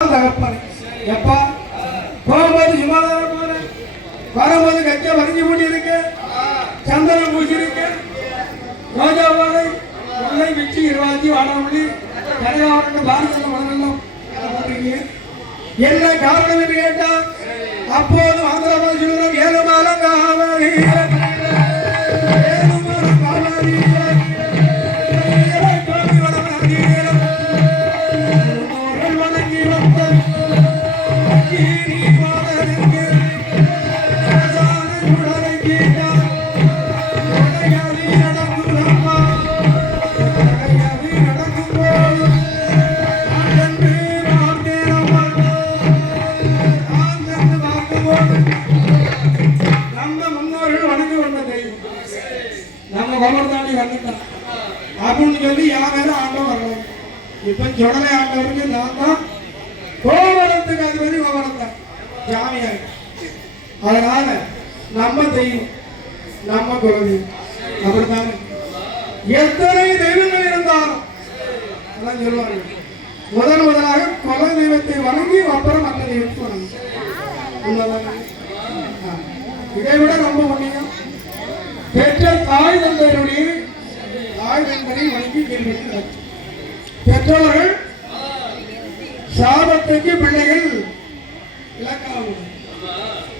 எப்பா போகும்போது சுமாதாரம் போன வரும்போது கச்ச வரைஞ்சி மூடி இருக்கு, சந்தனம் பூசி இருக்கு, ரோஜா வாழை முல்லை வச்சு இருவாச்சி வாழி கனகாவரண்டு பாரதியில் முதலெல்லாம் என்ன காரணம் என்று கேட்டால் அப்போது ஆந்திரமா சொல்றோம் ஏழுமாலம் காவலி அப்படின்னு சொல்லி யாரும் ஆண்டவர் வரல. இப்ப சொடலை ஆண்டவருக்கு நான் தான் கோவரத்துக்கு அதிபதி கோவரத்தான் ஜாமியார். அதனால நம்ம தெய்வம் நம்ம குலதெய்வம் அப்படித்தானே. எத்தனை தெய்வங்கள் இருந்தாலும் அதான் சொல்லுவாங்க, முதலாக குல தெய்வத்தை வணங்கி அப்புறம் மற்ற தெய்வத்தை வணங்கி. இதை விட ரொம்ப புண்ணியம் பெற்ற தாய் தந்தையருடைய தாய் தந்தையை வணங்கி கேள்வி. பெற்றோர்கள் சாபத்துக்கு பிள்ளைகள் இலக்காக,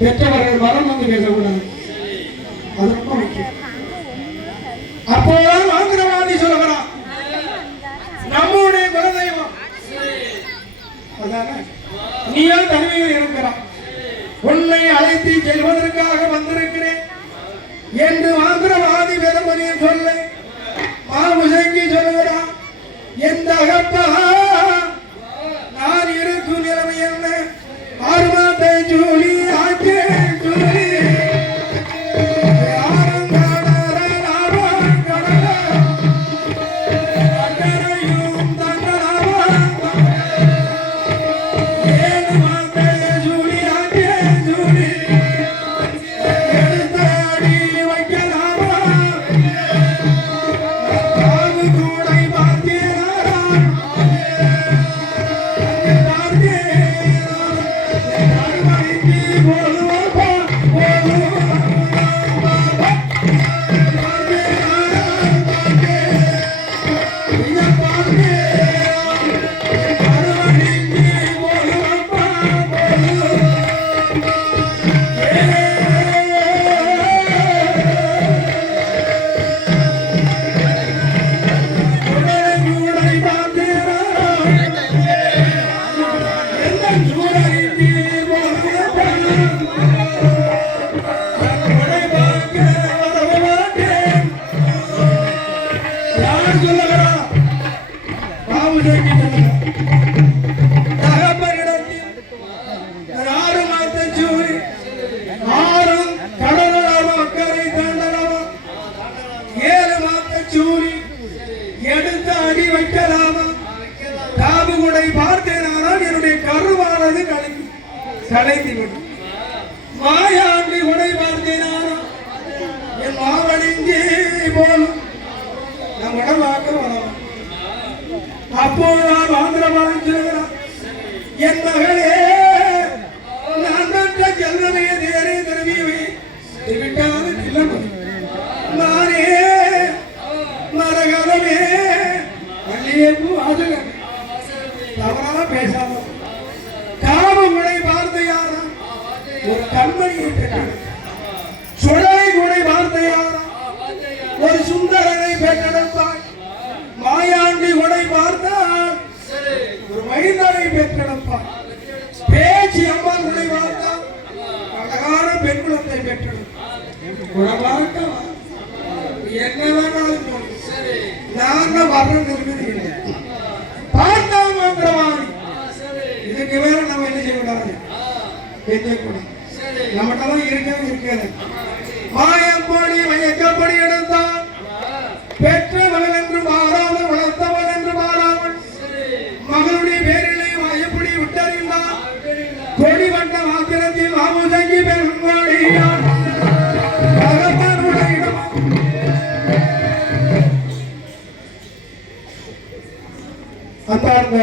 பெற்றவர்கள் மரம் வந்து பேசக்கூடாது, அது ரொம்ப முக்கியம். அப்போதான் ஆந்திரவாதி சொல்லுகிறான் நம்முடைய குலதெய்வம் நீயோ தனிமையில் இருக்கிறான், உன்னை அழைத்து செல்வதற்காக வந்திருக்கிறேன் என்று ஆந்திரவாதி வேதமணியை சொல்ல மாமுசங்கி சொல்லுகிறான். எந்த அகப்பா நான் இருக்கும் நிலைமை என்ன, ஆறு மாத்தை ஜூலி ஆக்கே ஜூலி எடுத்து அடி வைக்கலாமா, காபு குடை பார்த்தேனானால் என்னுடைய கருவானது கலைந்துவிடும். மாயாண்டி உடை பார்த்தேனாலும் என் மாவடிஞ்சே போலும் நம் உடம்பாக்க வரலாம். அப்போது நான் ஆந்திரமாக சொல்கிறான், என் மகளே நான் பெற்ற செல்வனைய தேரே திரும்பியவை விட்டாது இல்லை நானே மரகதமே பள்ளியேப்பு ஆசுக தவறாக பேசாம காம குடை வார்த்தையாரா ஒரு கண்மணியை பெற்றது, சுடலை குடை வார்த்தையாரா ஒரு சுந்தரனை பெற்றெடுப்பாய், மாயாண்டி குடை பார்த்தால் ஒரு மைந்தனை பெற்றெடுப்பாய், பேச்சு அம்மான் குடை பார்த்தால் அழகான பெண் குலத்தை பெற்றெடுப்பாய். குணமார்க்க என்ன வேணாலும் நான் வர்றது இருக்குது பார்த்தால் மாத்திரவாதி. இதுக்கு வேற நம்ம என்ன செய்யக்கூடாது, பேசக்கூடாது. நம்மகிட்ட தான் இருக்காது. மாயப்படி மயக்கப்படி எடுத்தால் பெற்றவள் என்று மாறாமல் வளர்த்தவள் என்று மாறாமல் மகளுடைய பேரிலே எப்படி விட்டறிந்தால் கொடி வந்த மாத்திரத்தில் மாமுசங்கி பெருங்கோடியான் அந்த